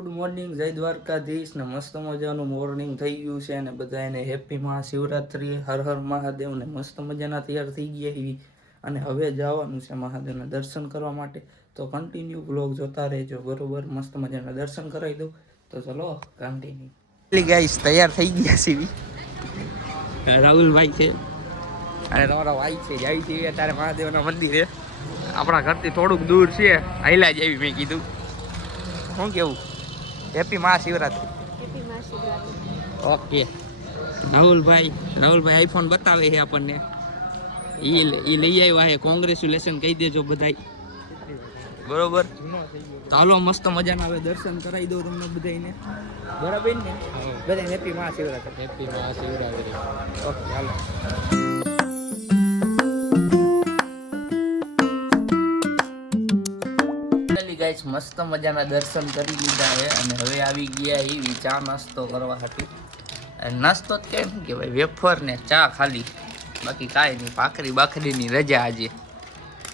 Good morning, જય દ્વારકાધીશ ને મસ્ત મજાનું મોર્નિંગ થઈ ગયું છે અને બધાને હેપી મહાશિવરાત્રી, હર હર મહાદેવ ને મસ્ત મજાના તૈયાર થઈ ગયા એવી અને હવે જવાનું છે મહાદેવના દર્શન કરવા માટે. તો કન્ટિન્યુ બ્લોગ જોતા રહેજો, બરોબર? મસ્ત મજાના દર્શન કરાવી દઉં તો ચલો કન્ટિન્યુ. ગાઈસ તૈયાર થઈ ગયા છે રાહુલભાઈ છે અને તમારા ભાઈ છે. જાય છે અત્યારે મહાદેવના મંદિરે. આપણા ઘરથી થોડુંક દૂર છે, હાઈલા જ આવી. મેં કીધું શું કેવું? હેપી મહાશિવરાત્રી. ઓકે. રાહુલભાઈ આઈફોન બતાવે છે આપણને. એ લઈ આવ્યા છે. કોંગ્રેચ્યુલેશન કહી દેજો બધાય, બરોબર? તો હાલો મસ્ત મજાના હવે દર્શન કરાવી દઉં તમને બધાને, બરાબર ને? બધા happy Mahashivratri. Happy Mahashivratri. Okay hello. Guys મસ્ત મજાના દર્શન કરી લીધા છે અને હવે આવી ગયા એ ચા નાસ્તો કરવા હતી. નાસ્તો જ કેમ કે ભાઈ વેફર ને ચા ખાલી, બાકી કાંઈ નહીં. બાખરીની રજા આજે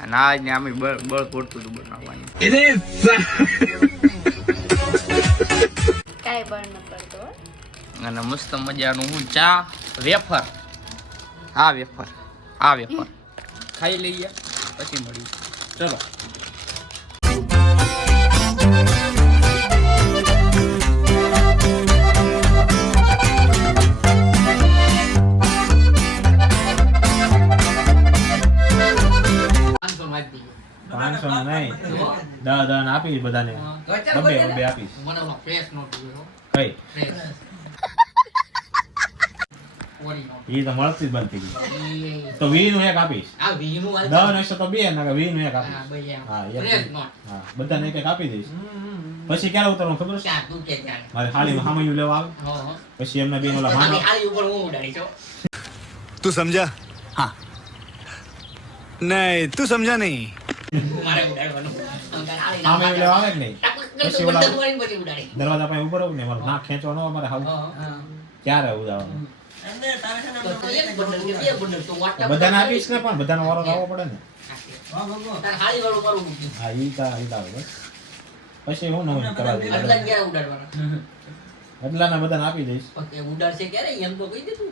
અને આજને અમે બળ પડતું હતું બનાવવાની. કાંઈ બળ ન પડતો અને મસ્ત મજાનું હું ચા વેફર ખાઈ લઈએ પછી મળીએ. ચલો. દાન આપીશ બધાને, બબે આપીશ. કઈ ઈ તો મળતી જ બંધ થઈ ગઈ. તો 20 નું એક આપીશ. 10 હશે તો 2 ના 20 નું એક આપીશ. હા બધાને એક એક આપી દઈશ. પછી ક્યારે ઉતરવાનું ખબર છે? મારે હાલીમાં હામયું લેવા આવે, પછી એમને બેન ઓલા માનો. તું સમજા? હા. નહીં તું સમજા નહીં. હામયું લેવા આવે કે નહીં, પછી ઓલા દરવાજા પાસે ઉભો રહું ને મારે નાક ખેંચવાનો અમારે હાવ ક્યારે ઉદાવાનું. બધાને આપીશ ને, પણ બધાનો વારો લાવવો પડે ને. હા ઈ તા બસ. પછી હું નવું કરવા દઈશ. એટલાના બધાને આપી દઈશ. ઉડાડશે ક્યારે એમ તો કહી દે તું.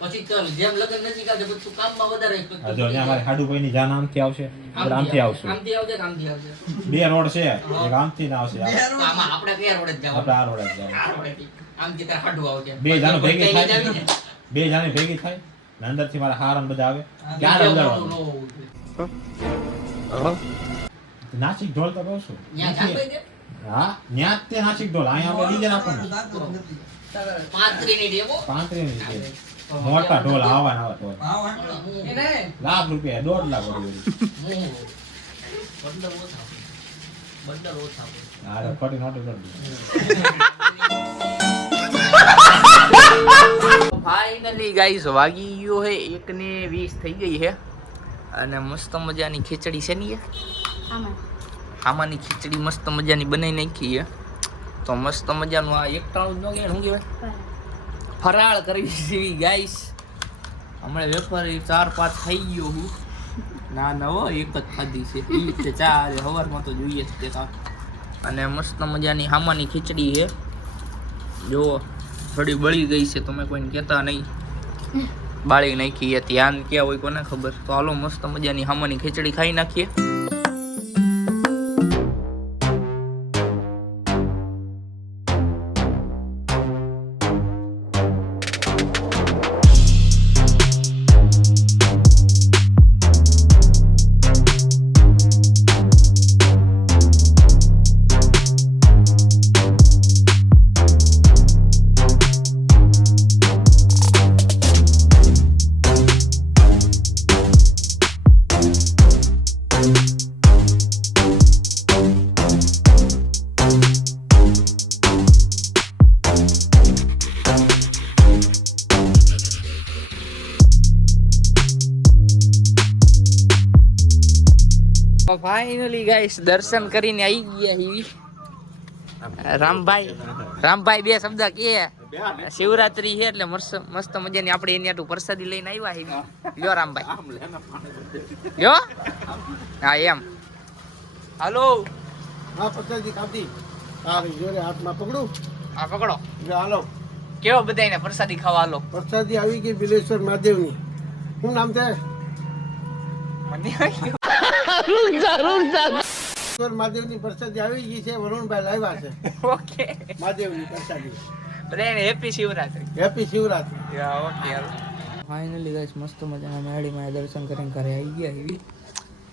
પછી ચાલ જેમ લગન નજીક આવશે બધું કામમાં વધારે. જો અહીંયા મારે હાડુભાઈની જાન આમથી આવશે, આમથી આવશે. બે રોડ છે, એક આમથી ના આવશે. આપણે કયા રોડે જ આપણે આ રોડે જ જાવ. આમથી તાર હાડું આવશે. બે જાનો ભેગી થાય, બે જાને ભેગી થાય ને અંદરથી મારા હારન બધા આવે. ક્યારે ઉડાડવાનું? નાસિક ઢોલ તો કહું છું. હા ન્યા તે નાસિક ઢોલ. અહીંયા આપણે ડીજે રાખવાનું. 35 ની ડેમો. મોટા ઢોલ આવવાના આવે તો લાખ રૂપિયા, 1.5 લાખ અરે ખોટી નોટો કરી. ફાઇનલી ગાઈસ વાગી ગયો હે 1:20 થઈ ગઈ હે અને મસ્ત મજાની ખીચડી છે ને આમાંની ખીચડી મસ્ત મજાની બનાવી નાખી છે. તો મસ્ત મજાનું આ એકટાણું ન કે શું કહેવાય, ફરાળ કરવી છે ગાઈસ. હમણાં વેફર 4-5 ખાઈ ગયો હું. ના હો, એક જ ખાધી છે. એ ચા સવારમાં તો જોઈએ જ તે. અને મસ્ત મજાની હામાની ખીચડી છે. જો થોડી બળી ગઈ છે, તમે કોઈને કહેતા નહીં. બાળી નાખી ધ્યાન ક્યાં હોય કોને ખબર. તો હાલો મસ્ત મજાની હામાની ખીચડી ખાઈ નાખીએ. ફાઇનલી ગાઈસ દર્શન કરીને આવી ગયા. રામભાઈ બે શબ્દ કે શિવરાત્રી છે એટલે મસ્ત મજાની આપણે એની આટલું પ્રસાદી લઈને આવ્યા છે. લ્યો રામભાઈ લ્યો. હા એમ હાલો. હા પટેલજી કાપી હા જોડે હાથમાં પકડું. આ પકડો. હાલો. કેવો બધાને પ્રસાદી ખાવા હાલો. પ્રસાદી આવી ગઈ બિલેશ્વર મહાદેવની. શું નામ છે? મને બિલેશ્વર મહાદેવની પ્રસાદી આવી ગઈ છે. વરુણભાઈ લાવ્યા છે ઓકે. મહાદેવની પ્રસાદી. બધાને happy Shivratri. Happy Shivratri. Okay. Finally guys મસ્ત મજાના મેળીમાં દર્શન કરીને ઘરે આવી ગયા એવી.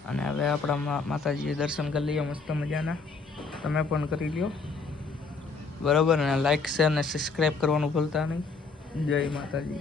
અને હવે આપણા માતાજીએ દર્શન કરી લઈએ મસ્ત મજાના. તમે પણ કરી લ્યો બરાબર. અને લાઈક શેર અને સબસ્ક્રાઈબ કરવાનું ભૂલતા નહીં. જય માતાજી.